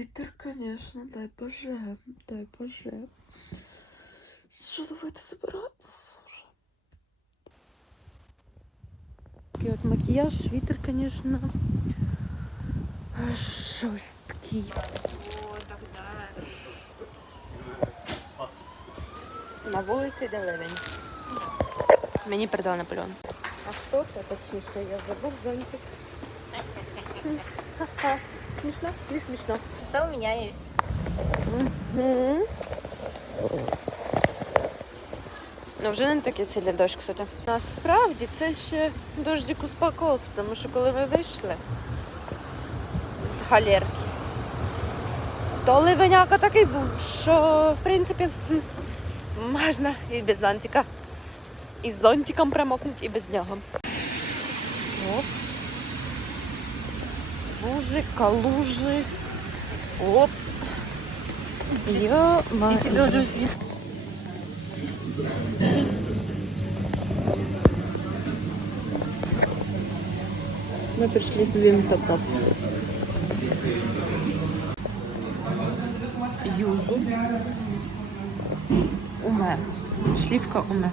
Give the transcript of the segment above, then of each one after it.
Вітер, конечно, дай боже, дай боже. Що давайте забиратися вже. Такий от макіяж, вітер, конечно. Жорсткий. На вулиці йде ливень. Мені передав Наполеон. А хто це, точніше, я забув зонтик. Ха-ха. Смішно? Не смішно. Це у мене є. Ну, вже не такий сильний дощ, кстати. Насправді це ще дождик успокоївся, тому що коли ми вийшли з галерки, то ливеняка такий був, що в принципі можна і без зонтика. І з зонтиком промокнути, і без нього. Оп. Лужи, калужи. Оп. Йо, І тебе вже віск. Мы пришли в Вимтопоп. Юзу. Уме. Шлівка уме.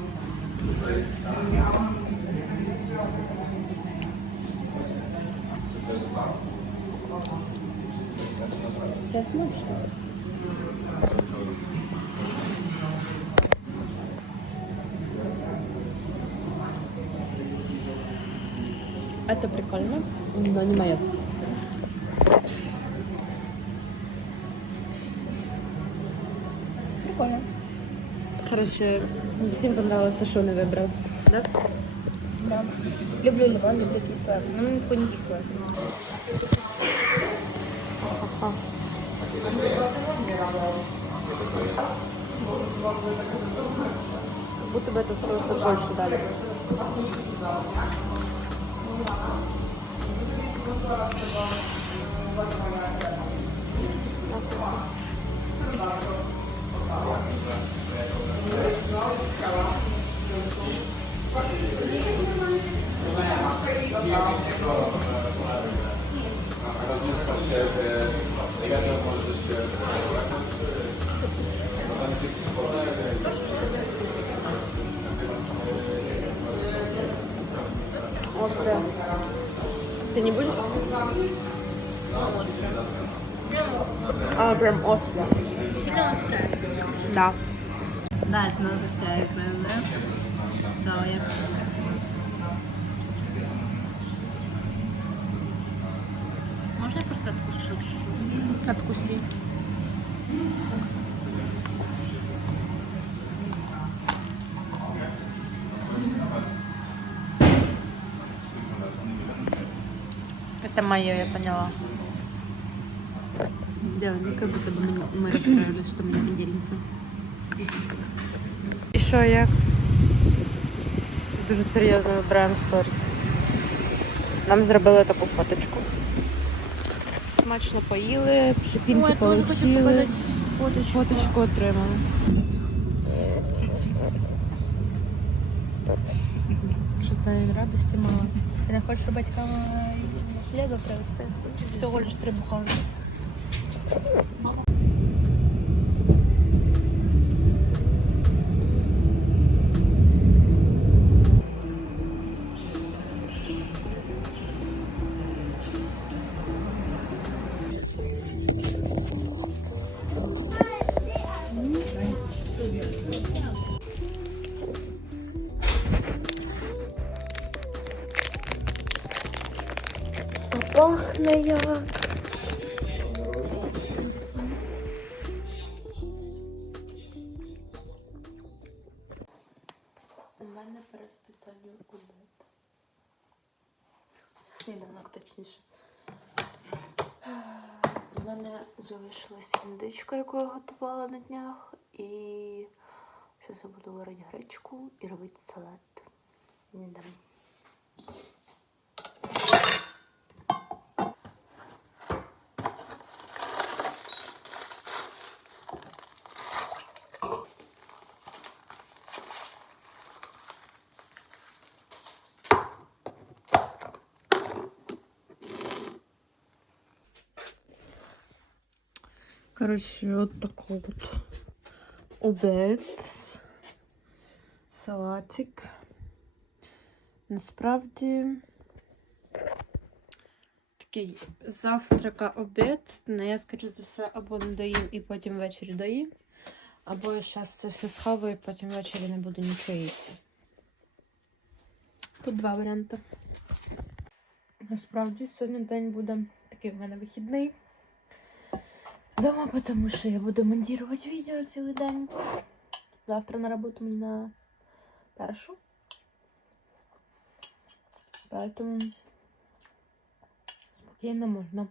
Це смачно. Это прикольно, но не мое. Прикольно. Короче, Всем понравилось то, что он выбрал. да? Да. Люблю лимон, люблю кислое. Ну, такое не кислое. Как будто бы это соуса больше дали. Острая. Ты не будешь? А, прям острая. Да. Да, это нас засяет, Можно я просто откушу? Откуси. Это мое, я поняла. Да, ну как будто бы мы, мы расстраивались, что мы не делимся. І що, як? Дуже серйозно вибираємо сторіс. Нам зробили таку фоточку. Смачно поїли, шипінки полетіли, фоточку. Фоточку отримали. Що стане радості мало. Ти не хочеш батькам е, хліба привезти? Всього лиш три буханки. Точніше. У мене залишилась індичка, яку я готувала на днях. І зараз я буду варити гречку і робити салат. Да. Коротше, от такий от обід. Салатик. Насправді такий завтрака обід. Ну, я, скоріше за все, або не доїм і потім ввечері доїм. Або я зараз це все схаваю і потім ввечері не буду нічого їсти. Тут два варіанти. Насправді сьогодні день буде такий в мене вихідний. Дома, тому що я буду монтувати відео цілий день. Завтра на роботу мені на першу. Поэтому спокійно можна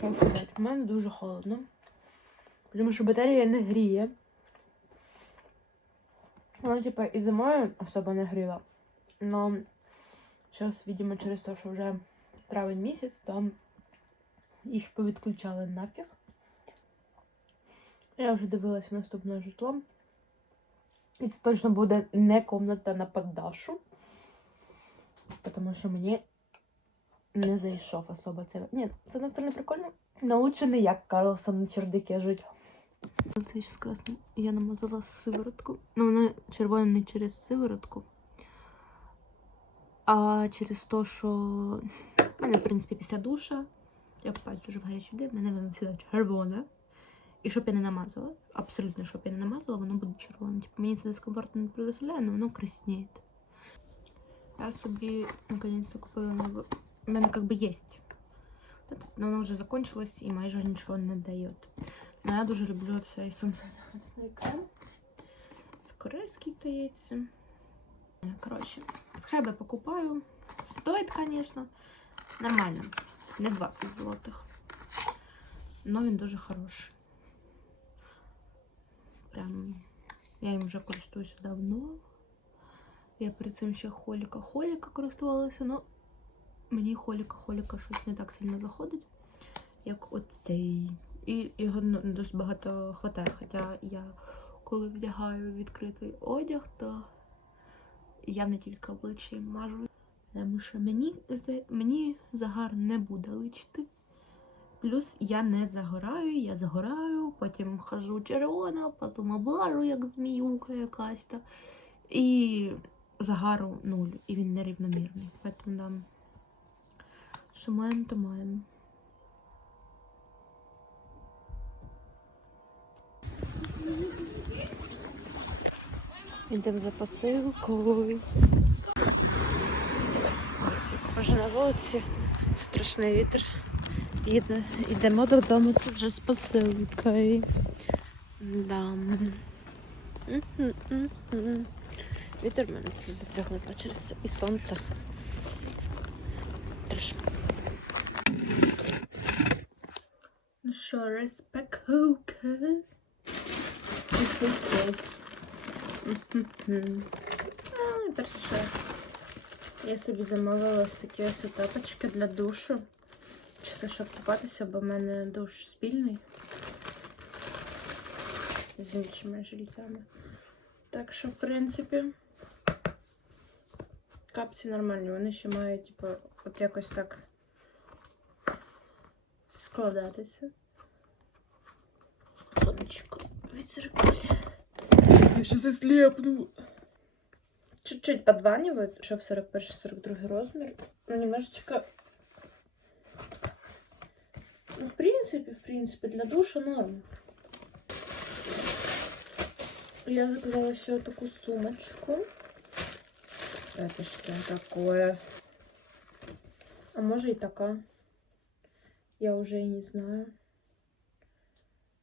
кайфувати. У мене дуже холодно. Тому що батарея не гріє. Вона, типа, і зимою особо не гріла. Но зараз, видимо, через те, що вже травень місяць, то їх повідключали нафіг. Я вже дивилася наступне житло. І це точно буде не комната на поддашу. Тому що мені не зайшов особо це. Ні, це одної прикольно. Но лучше не як Карлсон на чердаке жить. Це зараз красно. Я намазала сиворотку. Ну, вона червона не через сиворотку. А через те, що в мене, в принципі, після душа, я купаюсь дуже в гарячій воді, мене воно всегда червоне. І щоб я не намазала, абсолютно щоб я не намазала, воно буде червоне. Типу, мені це дискомфортно не предоставляє, але воно красніє. Я собі наконец-то купила нове. У мене как бы есть. Но воно вже закончилось і майже нічого не дає. Но я дуже люблю цей сонцезахисний крем. Корейський здається. Коротше, в хебе покупаю. Стоїть, звісно. Нормально. Не 20 злотих. Но він дуже хороший. Прям я їм вже користуюся давно. Я перед цим ще холіка-холіка користувалася, але мені холіка-холіка щось не так сильно заходить, як оцей. І його ну, досить багато хватає. Хоча я коли вдягаю відкритий одяг, то я не тільки обличчя мажу. Тому що мені, мені загар не буде личити. Плюс я не загораю, я загораю, потім хожу червона, потім облажу, як зміюка якась. Та. І загару нуль, і він нерівномірний. Поэтому да. Що маємо, то маємо. Йдемо за посилкою. Вже на вулиці страшний вітер. Йдемо додому, це вже з посилкою. Да. Вітер в мене через це. і сонце. Треш. Ну що, респекука. А, перше, я собі замовила ось такі ось тапочки для душу. Чисто, щоб купатися, бо в мене душ спільний з іншими жильцями. Так що, в принципі, капці нормальні. Вони ще мають, типу, от якось так складатися. Сонечко відзеркалює. Я ще заслепну. Чуть-чуть подванивают, щоб 41-42 розмір. Ну, немножечко... Ну, в принципе, в принципе, для душа норм. Я заказала еще такую сумочку. Это что такое? А может и такая. Я уже и не знаю.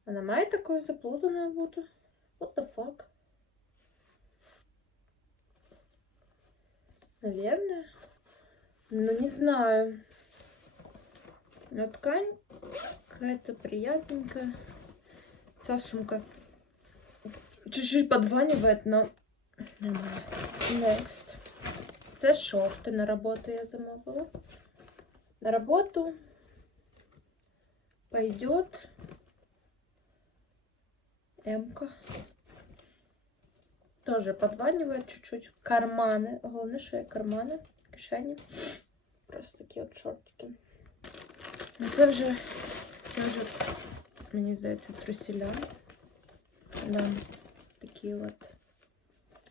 Она має такое заплутанное бути? What the fuck? Наверное. Ну, не знаю. Но ткань какая-то приятненькая. Вся сумка чуть-чуть подванивает, но. Next. Це шорти на роботу я замовила. На роботу пойдет М-ка. Тоже подванивает чуть-чуть. Карманы. Головне, що є кармани, кишені. Просто такі от шортики. Ну, Це вже, це вже мені здається, труселя. Да. Такі от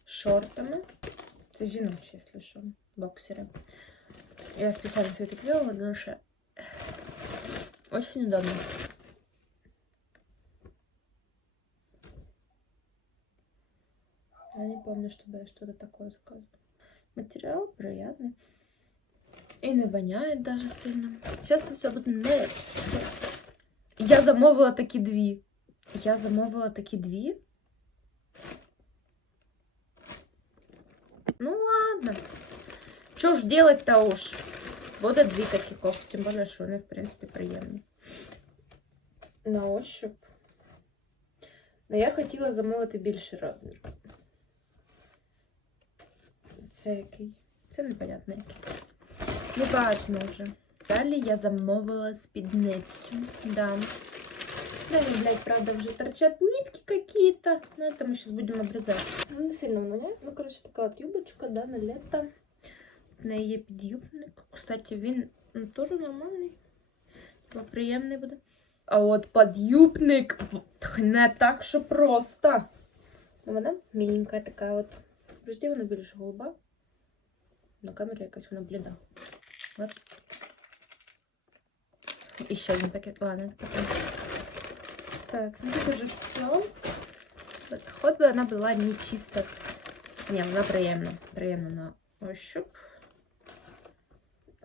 шортами. Це жіночі, якщо що, боксери. Я специально все это клеила, потому что очень удобно. Я не помню, чтобы я что-то такое заказывала. Материал приятный. И не воняет даже сильно. Сейчас это все буде не. Я замовила такі дві. Я замовила такі дві. Ну ладно. Що ж делать-то уж? Буде дві такі кофти, тим більше, що вони, в принципі, приємні. На ощуп. Ну, я хотіла замовити більший розмір. Це який? Це непонятно який. Не важно вже. Далі я замовила спідницю. Да. Да, ну, блядь, правда, вже торчат нитки какие-то. Но это мы сейчас будем обрезать. Ну, не сильно воняє. Ну, коротше, така от юбочка, да, на лето. В неї є підюбник. Кстати, він ну, теж нормальний. Типа приємний буде. А от підюбник не так, що просто. Ну, вона міленька така от. Завжди вона більш голуба. На камері якась вона бліда. От. І ще один пакет. Ладно, потім. Так, ну тут уже все. Вот, хоть бы она была не чисто. Не, вона приємна. Приємна на ощуп.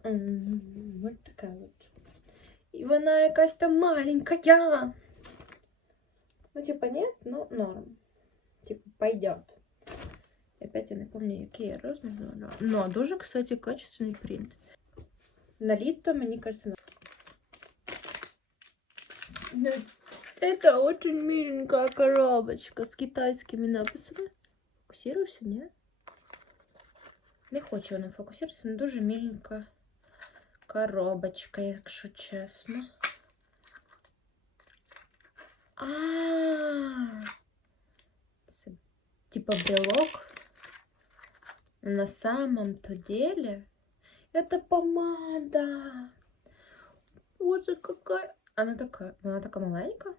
М, Вот така от. І вона якась там маленькая. Ну, типа, нет, но норм. Типа, пойдет. І Опять я не помню, який я розмір замовляла. Ну, дуже, кстати, качественний принт. На літо, мені кажется, на... Ну, Это очень миленькая коробочка с китайскими написами. Фокусируйся, не? Не хочу вона фокусуватися, але дуже миленька коробочка, якщо чесно. А, це типа брелок. На самом-то деле это помада. Боже, какая... Она такая, она такая маленькая.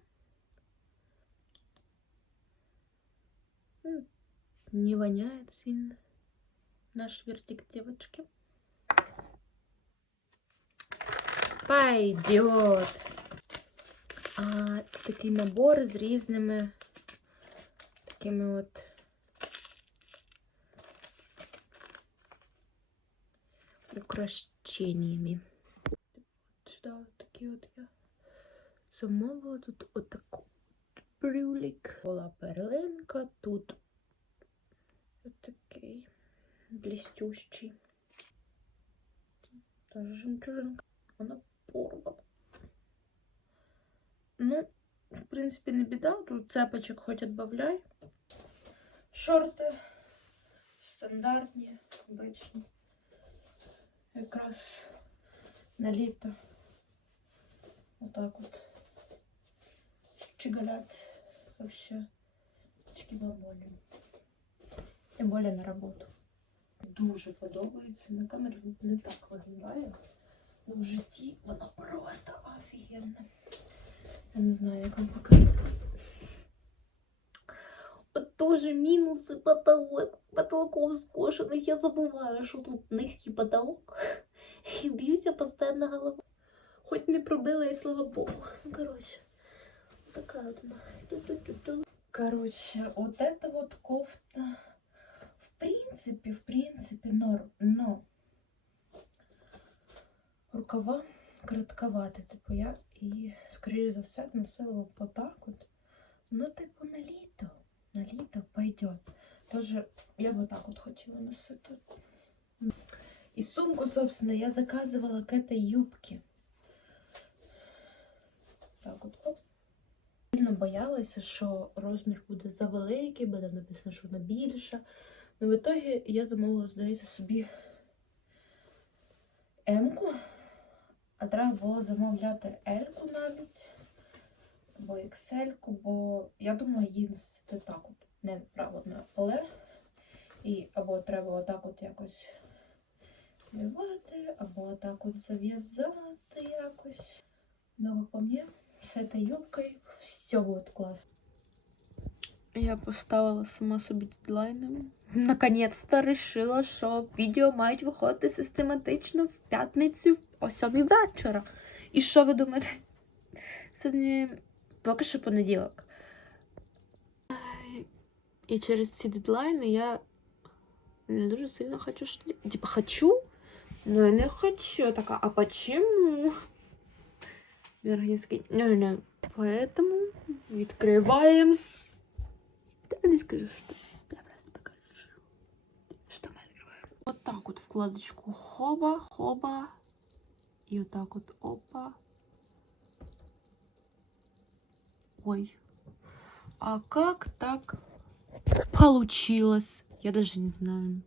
Не воняет сильно. Наш вертик девочки. Пойдет. А, це такий набор з різними такими от украшениями. Сюди от такі от я замовила тут отаку брюлік. Була перлинка, тут отакий блістющий. Та жемчужинка, вона порвана. Ну, в принципі, не біда. Тут цепочок хоч відбавляй. Шорти стандартні, обичні. Якраз на літо. Отак от. Щеголять вообще чики-баболі. Тим більше на роботу. Дуже подобається. На камері не так виглядає. Но в житті вона просто офігенна. Я не знаю, як вам показати. Тоже мінуси потолок. Потолков скошених. Я забуваю, що тут низький потолок. І б'юся постійно головою. Хоч не пробила, і слава Богу. Короче, вот такая вот она. Короче, вот эта вот кофта, в принципе, в принципе, норм, но рукава коротковаті, типу я і, скоріше за все, носила отак от. Ну, типу, на літо, на літо пойдет. Тоже я бы так вот хотела носить. И сумку, собственно, я заказывала к этой юбке. Так от. оп. Сильно боялася, що розмір буде завеликий, буде написано, що вона більша. Ну, в ітогі я замовила, здається, собі М-ку, а треба було замовляти L-ку навіть, або XL-ку, бо я думала її носити так от, неправильно, але і або треба отак от якось вивати, або отак от зав'язати якось. Но по мне, с этой юбкой Все будет классно. Я поставила сама собі дедлайни. Наконець-то решила, що відео мають виходити систематично в п'ятницю о 7 вечора. І що ви думаєте? Сьогодні поки що понеділок. І через ці дедлайни я не дуже сильно хочу що. Типа хочу, но я не хочу. Така, а почему? Мій організм такий, не-не. Поэтому відкриваємо с- да не скажу, что. Я просто покажу, что мы открываем. Вот так вот вкладочку хоба, хоба. И вот так вот опа. Ой. А как так получилось? Я даже не знаю.